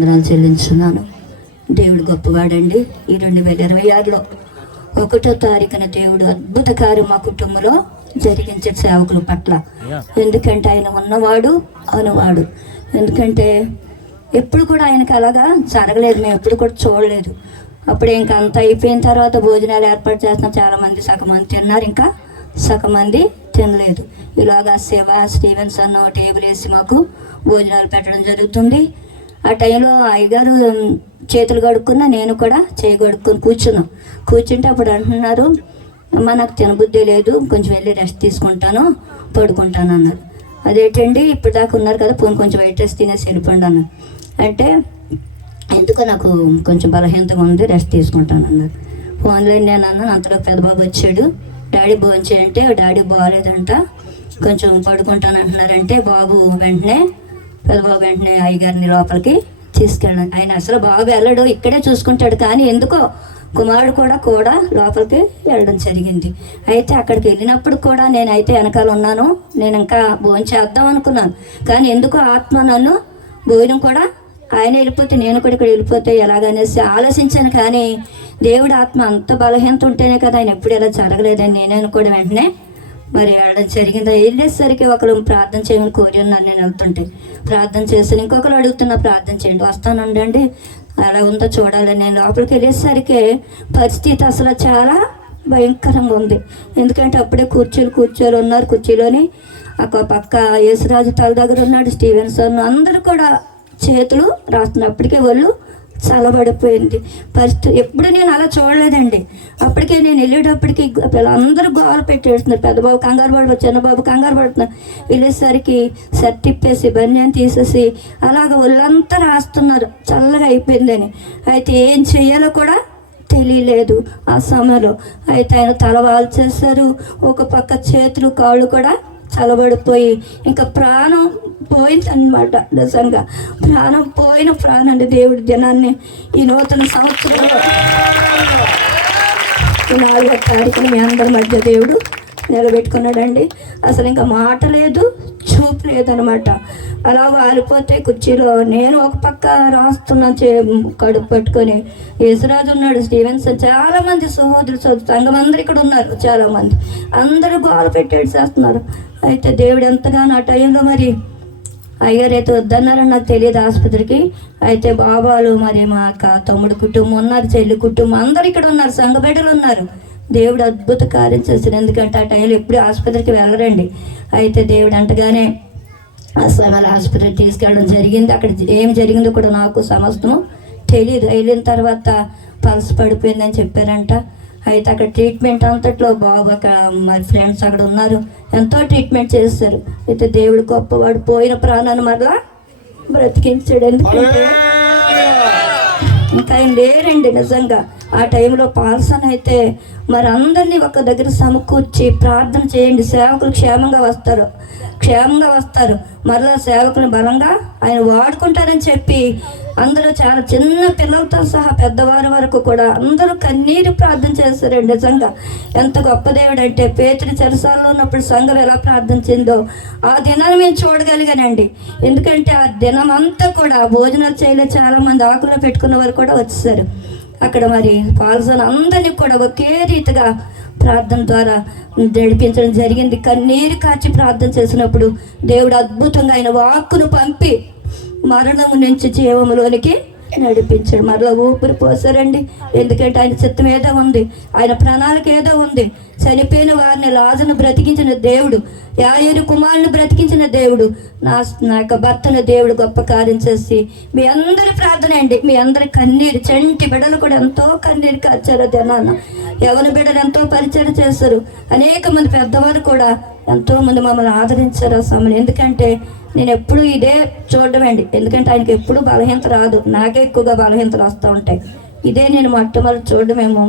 వందనాలు చెల్లించున్నాను. దేవుడు గొప్పవాడండి. ఈ 2026లో 1వ తారీఖున దేవుడు అద్భుత కార్యం మా కుటుంబంలో జరిగించే సేవకుల పట్ల. ఎందుకంటే ఆయన ఉన్నవాడు అనువాడు. ఎందుకంటే ఎప్పుడు కూడా ఆయనకి అలాగా జరగలేదు, మేము ఎప్పుడు కూడా చూడలేదు. అప్పుడు ఇంకా అంత అయిపోయిన తర్వాత భోజనాలు ఏర్పాటు చేస్తున్న చాలామంది సగం మంది తిన్నారు, ఇంకా సగం మంది తినలేదు. ఇలాగా స్టీవెన్సన్ టేబుల్ వేసి మాకు భోజనాలు పెట్టడం జరుగుతుంది. ఆ టైంలో అయ్యగారు చేతులు కడుక్కున్నా, నేను కూడా చేయి కడుక్కొని కూర్చుంటే అప్పుడు అంటున్నారు, అమ్మ నాకు తినబుద్ధి లేదు, కొంచెం వెళ్ళి రెస్ట్ తీసుకుంటాను, పడుకుంటాను అన్నారు. అదేంటండి ఇప్పుడు దాకా ఉన్నారు కదా, కొంచెం వైట్ రైస్ తినేసి వెళ్ళిపోండి అన్నారు. అంటే ఎందుకో నాకు కొంచెం బలహీనతగా ఉంది, రెస్ట్ తీసుకుంటాను అన్నారు. ఫోన్లో నేను అన్నాను. అంతలో పెద్దబాబు వచ్చాడు. డాడీ భోజనం చేయంటే డాడీ బాగాలేదంట, కొంచెం పడుకుంటాను అంటున్నారంటే పెద్దబాబు వెంటనే అయ్యగారిని లోపలికి తీసుకెళ్ళాను. ఆయన అసలు బాబు వెళ్ళడు, ఇక్కడే చూసుకుంటాడు. కానీ ఎందుకో కుమారుడు కూడా లోపలికి వెళ్ళడం జరిగింది. అయితే అక్కడికి వెళ్ళినప్పుడు కూడా నేనైతే వెనకాల ఉన్నాను. నేను ఇంకా భోజనం చేద్దాం అనుకున్నాను. కానీ ఎందుకో ఆత్మ నన్ను భోజనం కూడా ఆయన వెళ్ళిపోతే నేను కూడా ఇక్కడ వెళ్ళిపోతే ఎలాగనేసి ఆలోచించాను. కానీ దేవుడు ఆత్మ అంత బలహీనత ఉంటేనే కదా, ఆయన ఎప్పుడు ఎలా జరగలేదని నేను కూడా వెంటనే మరి వెళ్ళడం జరిగింది. వెళ్ళేసరికి ఒకరు ప్రార్థన చేయమని కోరి ఉన్నారు. నేను వెళ్తుంటే ప్రార్థన చేస్తాను, ఇంకొకరు అడుగుతున్నా ప్రార్థన చేయండి, వస్తానండి, అలా ఉందో చూడాలి. నేను లోపలికి వెళ్ళేసరికి పరిస్థితి అసలు చాలా భయంకరంగా ఉంది. ఎందుకంటే అప్పుడే కూర్చోలు ఉన్నారు. కుర్చీలోని ఒక పక్క యేసురాజు తల దగ్గర ఉన్నాడు, స్టీవెన్సన్, అందరూ కూడా చేతులు రాస్తున్నప్పటికే వాళ్ళు చల్లబడిపోయింది పరిస్థితి. ఎప్పుడు నేను అలా చూడలేదండి. అప్పటికే నేను వెళ్ళేటప్పటికి అందరూ గోల పెట్టేస్తున్నారు. పెద్దబాబు కంగారు పడిపోయి, చిన్నబాబు కంగారు పడుతున్నారు. వెళ్ళేసరికి షర్ట్ తిప్పేసి బన్యాన్ని తీసేసి అలాగ ఒళ్ళంతా రాస్తున్నారు, చల్లగా అయిపోయిందని. అయితే ఏం చెయ్యాలో కూడా తెలియలేదు ఆ సమయంలో. అయితే ఆయన తల వాల్చేశారు. ఒక పక్క చేతులు కాళ్ళు కూడా చల్లబడిపోయి ఇంకా ప్రాణం పోయిందనమాట. నిజంగా ప్రాణాన్ని దేవుడి దినాన్ని ఈ నూతన సంవత్సరంలో 4వ తారీఖున మీ అందరి మధ్య దేవుడు నిలబెట్టుకున్నాడండి. అసలు ఇంకా మాట లేదు, చూపు లేదనమాట. అలా వాలిపోతే కుర్చీలో నేను ఒక పక్క రాస్తున్నా, కడుపు పట్టుకొని. యేసురాజు ఉన్నాడు, స్టీవెన్సన్, చాలామంది సహోదరులు సంఘం అందరు ఇక్కడ ఉన్నారు. చాలామంది అందరూ గోల పెట్టేసి చేస్తున్నారు. అయితే దేవుడు ఎంతగానో ఆ టైంలో మరి అయ్యారు అయితే వద్దన్నారని నాకు తెలియదు ఆసుపత్రికి. అయితే బాబాలు మరి మా తమ్ముడు కుటుంబం ఉన్నారు, చెల్లి కుటుంబం అందరు ఇక్కడ ఉన్నారు, సంఘ బిడ్డలు ఉన్నారు. దేవుడు అద్భుత కార్యం చేశాడు. ఎందుకంటే ఆ టైంలో ఎప్పుడు ఆసుపత్రికి వెళ్ళరండి. అయితే దేవుడు అంటగానే ఆ సమయాలు ఆసుపత్రికి తీసుకెళ్ళడం జరిగింది. అక్కడ ఏం జరిగిందో కూడా నాకు సమస్తము తెలియదు. వెళ్ళిన తర్వాత పల్స్ పడిపోయిందని చెప్పారంట. అయితే అక్కడ ట్రీట్మెంట్ అంతట్లో బాబు అక్కడ మరి ఫ్రెండ్స్ అక్కడ ఉన్నారు, ఎంతో ట్రీట్మెంట్ చేస్తారు. అయితే దేవుడు గొప్పవాడు, పోయిన ప్రాణాన్ని మరలా బ్రతికించాడు. ఎందుకంటే ఇంకా ఆయన లేరండి. నిజంగా ఆ టైంలో పాల్సన్ అయితే మరి అందరినీ ఒక దగ్గర సమకూర్చి ప్రార్థన చేయండి, సేవకులు క్షేమంగా వస్తారు, మరలా సేవకులను బలంగా ఆయన వాడుకుంటారని చెప్పి అందరూ చాలా చిన్న పిల్లలతో సహా పెద్దవారి వరకు కూడా అందరూ కన్నీరు ప్రార్థన చేస్తారండి. నిజంగా ఎంత గొప్ప దేవుడు అంటే, పేతురు చెరసాలలో ఉన్నప్పుడు సంఘం ఎలా ప్రార్థించిందో ఆ దినాన్ని మేము చూడగలిగానండి. ఎందుకంటే ఆ దినం అంతా కూడా భోజనాలు చేయలేదు, చాలామంది ఆకులో పెట్టుకున్న వారు కూడా వచ్చేసారు. అక్కడ మరి పాల్సన్ అందరినీ కూడా ఒకే రీతిగా ప్రార్థన ద్వారా నడిపించడం జరిగింది. కన్నీరు కాచి ప్రార్థన చేసినప్పుడు దేవుడు అద్భుతంగా ఆయన వాక్కును పంపి మరణము నుంచి జీవములోనికి నడిపించాడు. మరలా ఊపిరి పోసారండి. ఎందుకంటే ఆయన చిత్తం ఏదో ఉంది, ఆయన ప్రణాళిక ఏదో ఉంది. చనిపోయిన వారిని లాజరును బ్రతికించిన దేవుడు, యాయేరు కుమారుని బ్రతికించిన దేవుడు, నా యొక్క భర్తను దేవుడు గొప్ప కార్యం చేసి మీ అందరి ప్రార్థన అండి, మీ అందరి కన్నీరు, చంటి బిడ్డలు కూడా ఎంతో కన్నీరు కార్చారు. దినాన యవన బిడ్డలు ఎంతో పరిచయం చేస్తారు. అనేక మంది పెద్దవారు కూడా ఎంతోమంది మమ్మల్ని ఆదరించారు ఆ సమయం. ఎందుకంటే నేను ఎప్పుడు ఇదే చూడడం అండి. ఎందుకంటే ఆయనకి ఎప్పుడు బలహీనత రాదు, నాకే ఎక్కువగా బలహీనతలు వస్తూ ఉంటాయి. ఇదే నేను మొట్టమొదటి చూడడమేమో.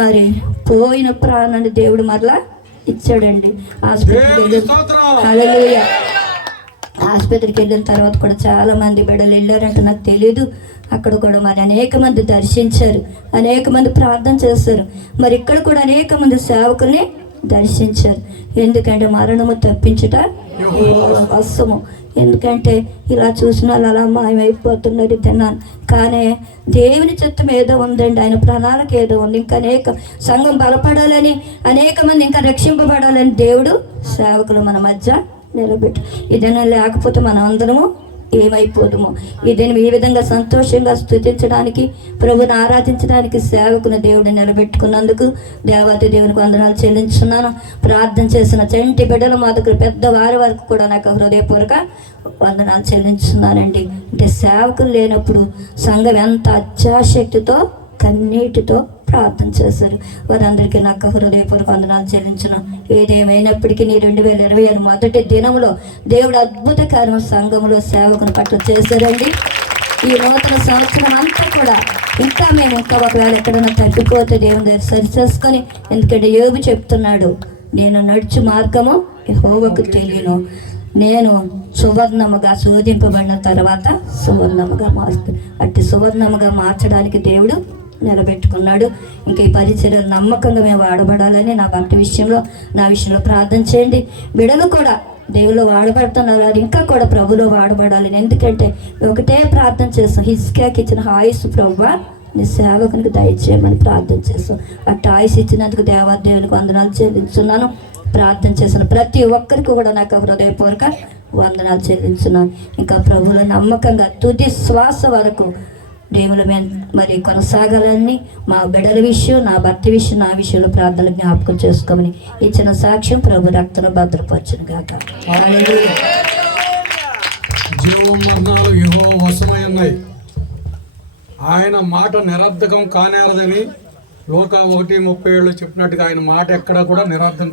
మరి పోయిన ప్రాణాన్ని దేవుడు మరలా ఇచ్చాడండి. ఆసుపత్రికి వెళ్ళిన తర్వాత కూడా చాలా మంది బిడ్డలు వెళ్ళారంటే నాకు తెలియదు. అక్కడ కూడా మరి అనేక మంది దర్శించారు, అనేక మంది ప్రార్థన చేస్తారు. మరి ఇక్కడ కూడా అనేక మంది సేవకుల్ని దర్శించారు. ఎందుకంటే మరణము తప్పించుట వశము. ఎందుకంటే ఇలా చూసిన వాళ్ళు అలా మాయమైపోతున్నారు తిన్నాను. కానీ దేవుని చిత్తం ఏదో ఉందండి, ఆయన ప్రణాళిక ఏదో ఉంది. ఇంకా అనేక సంఘం బలపడాలని, అనేక మంది ఇంకా రక్షింపబడాలని దేవుడు సేవకులు మన మధ్య నిలబెట్టు. ఇదైనా లేకపోతే మనం అందరము ఏమైపోదుము. ఇదని ఈ విధంగా సంతోషంగా స్తుతించడానికి, ప్రభుని ఆరాధించడానికి సేవకుని దేవుడిని నిలబెట్టుకున్నందుకు దేవాతి దేవునికి వందనాలు చెల్లించున్నాను. ప్రార్థన చేసిన చంటి బిడ్డల మొదలు పెద్దవారి వరకు కూడా నాకు హృదయపూర్వక వందనాలు చెల్లించున్నానండి. అంటే సేవకులు లేనప్పుడు సంఘం ఎంత అత్యాశక్తితో కన్నీటితో ప్రార్థన చేశారు. వారందరికీ నాకు హృదయపూర్వక వందనాలు చెల్లించును. ఏదేమైనప్పటికీ 2026 మొదటి దినంలో దేవుడు అద్భుత కార్యం సంఘంలో సేవకుని పట్ల చేశారండి. ఈ నూతన సంవత్సరం అంతా కూడా ఇంకా మేము ఇంకా ఒకవేళ ఎక్కడైనా తప్పిపోతే దేవుని దగ్గర సరి చేసుకొని, ఎందుకంటే యోబు చెప్తున్నాడు, నేను నడుచు మార్గము యెహోవాకు తెలియను, నేను సువర్ణముగా శోధింపబడిన తర్వాత సువర్ణముగా మారుతుంది. అట్టి సువర్ణముగా మార్చడానికి దేవుడు నిలబెట్టుకున్నాడు. ఇంకా ఈ పరిచర్యలు నమ్మకంగా మేము వాడబడాలని నా భక్తి విషయంలో, నా విషయంలో ప్రార్థన చేయండి. బిడలు కూడా దేవులో వాడబడుతున్నారు, అది ఇంకా కూడా ప్రభులో వాడబడాలని. ఎందుకంటే ఒకటే ప్రార్థన చేస్తాం, హిజ్కియాకి ఇచ్చిన ఆయుస్సు ప్రభువా నీ సేవకునికి దయచేయమని ప్రార్థన చేస్తాం. అట్టు ఆయుస్ ఇచ్చినందుకు దేవునికి వందనాలు చెల్లించున్నాను. ప్రార్థన చేసిన ప్రతి ఒక్కరికి కూడా నాకు హృదయపూర్వక వందనాలు చెల్లించున్నాను. ఇంకా ప్రభువులో నమ్మకంగా తుది శ్వాస వరకు దేవుల మరి కొనసాగాలని, మా బిడ్డల విషయం, నా భర్త విషయం, నా విషయంలో ప్రార్థనలు జ్ఞాపకం చేసుకోమని ఇచ్చిన సాక్ష్యం ప్రభు రక్తంలో భద్రపరచును గాక. జీవమరణాలు యెహోవా వశమై ఉన్నాయి. ఆయన మాట నిరర్ధకం కానేరదని లోకా 1:37 చెప్పినట్టుగా ఆయన మాట ఎక్కడా కూడా నిరర్ధకం